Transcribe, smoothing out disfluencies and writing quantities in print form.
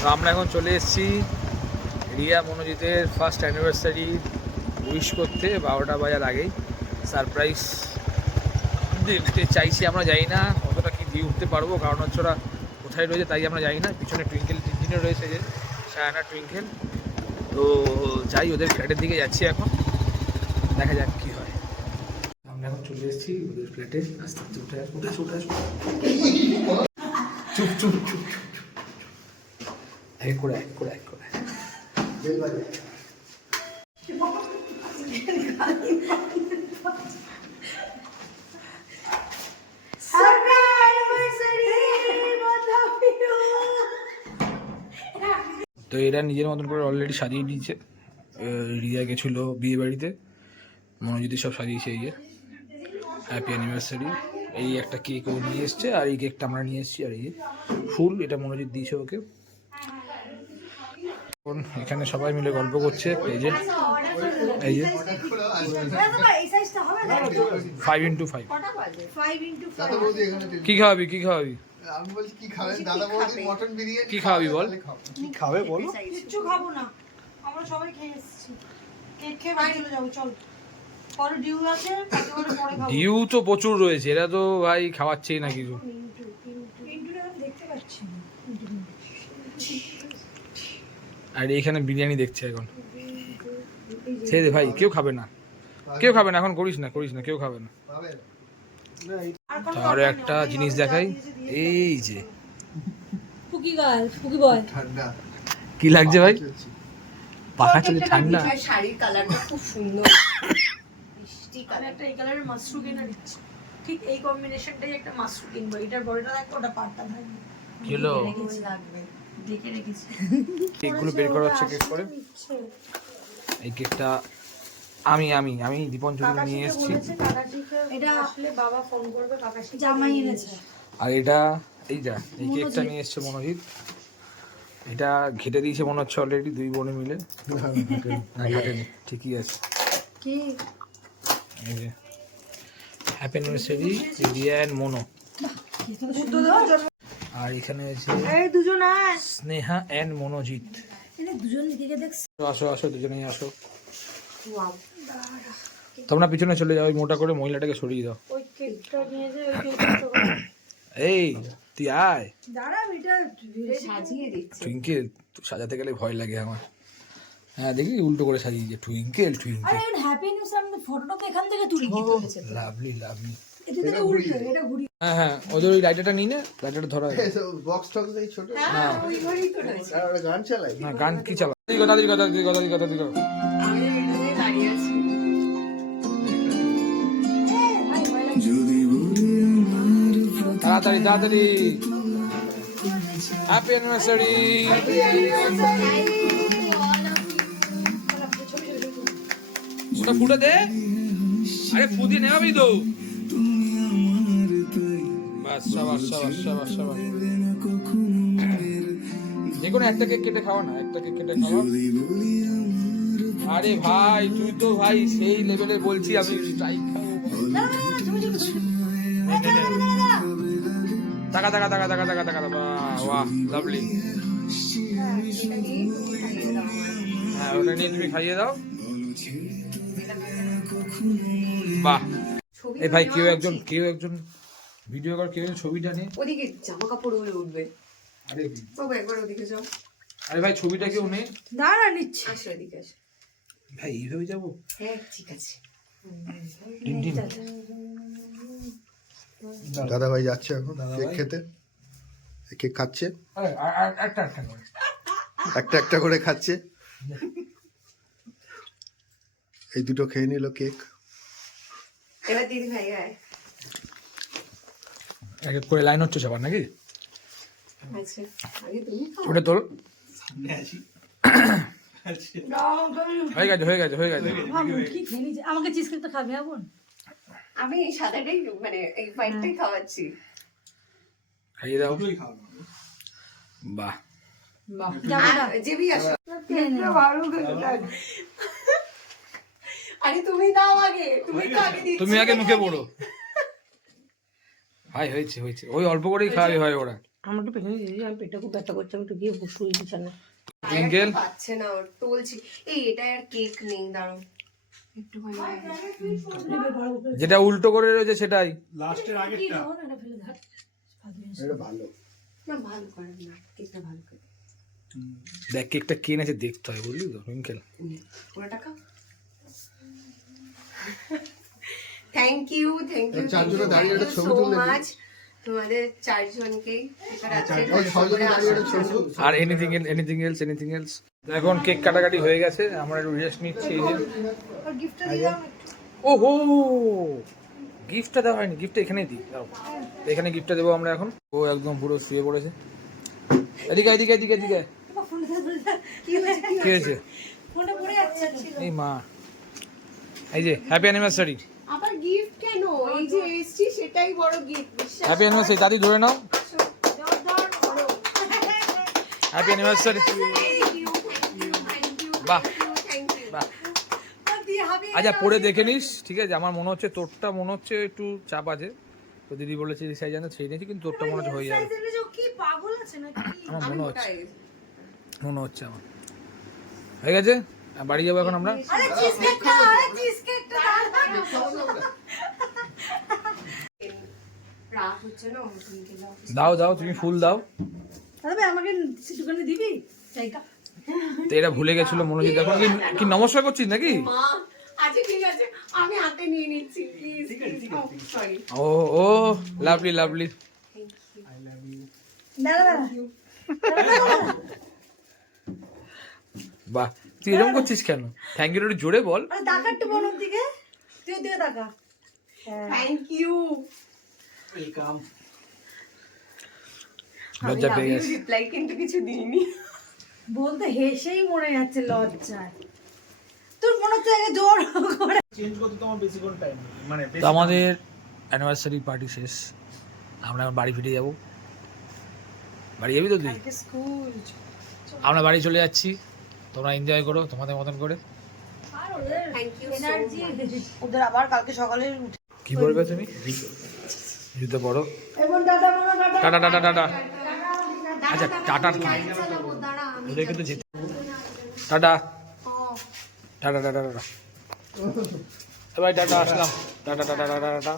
তো আমরা এখন চলে এসেছি রিয়া মনোজিতের ফার্স্ট অ্যানিভার্সারি উইশ করতে 12টা বাজার আগেই সারপ্রাইজ দেখতে চাইছি। আমরা জানি না কতটা কি দিয়ে উঠতে পারবো, কারণ হচ্ছে ওরা কোথায় রয়েছে তাই আমরা জানি না। পিছনে টুইঙ্কেল ইঞ্জিনিয়ার রয়েছে, যে সায়ানা টুইঙ্কেল। তো যাই, ওদের ফ্ল্যাটের দিকে যাচ্ছি এখন, দেখা যাক কী হয়। আমরা এখন চলে এসেছি ওদের ফ্ল্যাটে। আস্তে আস্তে উঠে আসবো, চুপ চুপ চুপ চুপ এক করে তো এরা নিজের মতন করে অলরেডি সাজিয়ে দিয়েছে। রিয়া গেছিল বিয়ে বাড়িতে, মনোজিৎ সব সাজিয়েছে। এই যে হ্যাপি অ্যানিভার্সারি, এই একটা কেক ও নিয়ে এসছে, আর এই কেকটা আমরা নিয়ে এসেছি। আর এই যে ফুল, এটা মনোজিৎ দিয়েছে ওকে। এখানে সবাই মিলে গল্প করছে। এই যে 5x5। কি খাওয়াবি আমি বলছি কি খাবেন দাদা বৌদি? মটন বিরিয়ানি। কি খাওয়াবি বল? কি খাবে বলো? কিচ্ছু খাবো না, আমরা সবাই খেয়ে এসেছি। কেক খেয়ে বাড়ি চলে যাবো, চল। পরে ডিউ আছে, একেবারে পরে খাবো। ডিউ তো প্রচুর রয়েছে, এরা তো ভাই খাওয়াচ্ছেই না কিছু। পিন্টুটা আমি দেখতে পাচ্ছি না। আর এখানে বিরিয়ানি দেখছে এখন। ছেড়ে দে ভাই, কেউ খাবে না এখন। করিস না, কেউ খাবে না। আরো একটা জিনিস দেখাই, এই যে ফুকি বয় ঠান্ডা কি লাগছে ভাই? পাখা চলে ঠান্ডা। শাড়ির কালারটা খুব সুন্দর, মিষ্টি আমি একটা এই কালারের মাশরু কিনে দিচ্ছি। ঠিক এই কম্বিনেশনটাই একটা মাশরু কিনবো। এটার বড়টা দেখো, ওটা পাটটা থাকবে। কি হলো? লাগবে। দেখে রেখেছি। কেকগুলো বের করা হচ্ছে কেক করে। এই কেকটা আমি দীপন চুরি নিয়ে এসেছি। এটা আসলে বাবা ফোন করবে, কাকাশি জামাই এনেছে। আর এটা এই কেকটা নিয়ে এসছে মনোজিৎ। এটা ঘেটে দিয়েছে মনে হচ্ছে অলরেডি, দুই বোনে মিলে। ঠিকই আছে। কি এই যে হ্যাপি অ্যানিভার্সারি রিয়া এন্ড মনো। আর এখানে আছে দুজন স্নেহা এন্ড মনোজিৎ। দুজন দিকে দেখছি। আসো দুজনেই আসো। তোমরা পিছনে চলে যাও, ওই মোটা করে মহিলাটাকে সরিয়ে দাও। ওই কেকটা নিয়ে যে ওই কেকটা এই তুই আয়। দাঁড়া, এটা সাজিয়ে দিচ্ছি। টুইঙ্কেল, তুই সাজাতে গেলে ভয় লাগে আমার। হ্যাঁ দেখি উল্টো করে সাজিয়েছে, টুইঙ্কেল। আরে হ্যাপি নিউজ, আমি ফটোটা তো এখান থেকে তুলি। লাভলি। এটা থেকে উল্টো, এটা ঘুরি। হ্যাঁ ওদের ওই লাইটারটা নিয়ে নে, লাইটারটা ধরা। বক্স টক্স এই ছোট হ্যাঁ, ওই ঘরেই তো রয়েছে। আর ওরা গান চালায়। না গান কি চালা? কথা আমি এখানে দাঁড়িয়ে আছি। তাড়াতাড়ি হ্যাপি অ্যানিভার্সারি। ওটা ফুটে দে। আরে ফুটে নেওয়াবি তো। বাস শাবাশ। দেখুন একটা কেক কেটে খাওয়া না, আরে ভাই তুই তো ভাই সেই লেভেলে বলছি, আমি স্ট্রাইক খাবো। টাকা বাহ লাভলি। হ্যাঁ ওটা নিয়ে তুমি খাইয়ে দাও। বাহ। এই ভাই কেউ একজন ভিডিও কর, কেউ ছবিটা নে। ওদিকে জামা কাপড় উড়ে উঠবে। আরে বাবা একবার ওদিকে যাও। আরে ভাই ছবিটা কেউ নে। দাঁড়া নিচ্ছি। আসো এদিকে আসো। ভাই এইভাবে যাবো? হ্যাঁ ঠিক আছে। দাদা ভাই যাচ্ছে এখন কেক খেতে। কেক খাচ্ছে, একটা করে খাচ্ছে। এই দুটো খেয়ে নিল কেক। এবার দিদি ভাই আয়। এক এক করে লাইন হচ্ছে সবার নাকি? আচ্ছা আগে তুমি খাও। ওটা তোল। হয়ে গেছে। কি খেয়ে নিচ্ছে? আমাকে চিজ কেকটা খাবে বোন? আমি এই সাদাটাই মানে এই হোয়াইটটাই খাওয়াচ্ছি। খাইয়ে দাও। বাহ জেবি আসো। আরে তুমি দাও আগে, তুমি তো আগে দিচ্ছ। তুমি আগে মুখে পড়ো। ভাই হয়েছে ওই অল্প করেই খাওয়াবে ভাই ওরা। আমার একটু পেছনে দিয়ে আমি পেটটা খুব ব্যথা করছে, আমি একটু গিয়ে বসুই বিছানা। টুইঙ্কেল পাচ্ছে না ওর, টলছি। এই এটা আর কেক নেই, দাঁড়াও একটুখানি। যেটা উল্টো করে রয়েছে সেটাই। এটা ভালো। না ভালো করে না, কেকটা ভালো করে। দেখ কেকটা কে এনেছে দেখতে হয়, বুঝলি তো টুইঙ্কেল। পুরো টাকা। থ্যাংক ইউ চারজনে দাঁড়িয়ে একটা ছবি সো তুলে দিই। মাচ তোমাদের চারজনকে। ছয়জনে দাঁড়িয়ে একটা ছবি তুলে আর এনিথিং এলস। এখন কেক কাটাকাটি হয়ে গেছে, আমরা একটু রেস্ট নিচ্ছি। এই যে আর গিফটটা দিয়ে দাও না। ওহো, গিফটটা দেওয়া হয়নি, গিফটটা এখানেই দিই, দাও এখানে গিফটটা দেবো আমরা এখন। ও একদম পুরো শুয়ে পড়েছে। এদিকে তোমার ফোনটা ধরে দাও। কি হয়েছে? কি হয়েছে? ফোনটা পড়ে যাচ্ছে। এই মা, এই যে হ্যাপি অ্যানিভার্সারি। আবার গিফট কেন? এই যে এসছি সেটাই বড় গিফট। বিশ্বাস হ্যাপি অ্যানিভার্সারি দাদি, ধরে নাও। ধরো। Happy anniversary. বাহ বাহ। আচ্ছা পরে দেখে নিস, ঠিক আছে? আমার মনে হচ্ছে তোরটা মনে হচ্ছে একটু চাপ আছে, তো দিদি বলেছে এই সাইজ আনতে, সেই নিয়েছি, কিন্তু তোরটা মনে হচ্ছে হয়ে যাবে। কি পাগল আছে নাকি? আমার মনে হচ্ছে আমার হয়ে গেছে। বাড়ি যাবো এখন আমরা। আরে চিজ কেকটা রাত হচ্ছে না, দাও তুমি ফুল দাও। আরে আমাকে একটুখানি দিবি চাইটা? তো এরা ভুলে গেছিল মনোজিৎ, এখন কি নমস্কার করছিস নাকি? মা আচ্ছা ঠিক আছে, আমি হাতে নিয়ে নিচ্ছি প্লিজ। সরি। ও লাভলি দাঁড়া বাহ, তুই এরকম করছিস কেন? থ্যাংক ইউ একটু জোরে বল। আরে তাকা একটু বোনের দিকে, তুই দিকে তাকা। Thank you. লজ্জা পেয়ে গেছে। রিপ্লাই কিন্তু কিছু দিইনি। বলতে হেসেই মরে যাচ্ছে লজ্জায়। তোর মনে হচ্ছে আগে জোর করে তো আমাদের অ্যানিভার্সারি পার্টি শেষ, আমরা এখন বাড়ি ফিরে যাব। বাড়ি যাবি তো তুই? স্কুল আমরা বাড়ি চলে যাচ্ছি, তোমরা এনজয় করো তোমাদের মতন করে। আর ওদের থ্যাংক ইউ এনার্জি, ওদের আবার কালকে সকালে উঠে। কি বলবে তুমি? জুতো পড়ো। এবং দাদা বলো টাটা। আচ্ছা টাটার কি, চালাবো, দাঁড়া আমি ওদের কিন্তু যেতে। টাটা। এবার টাটা আসলাম। টাটা।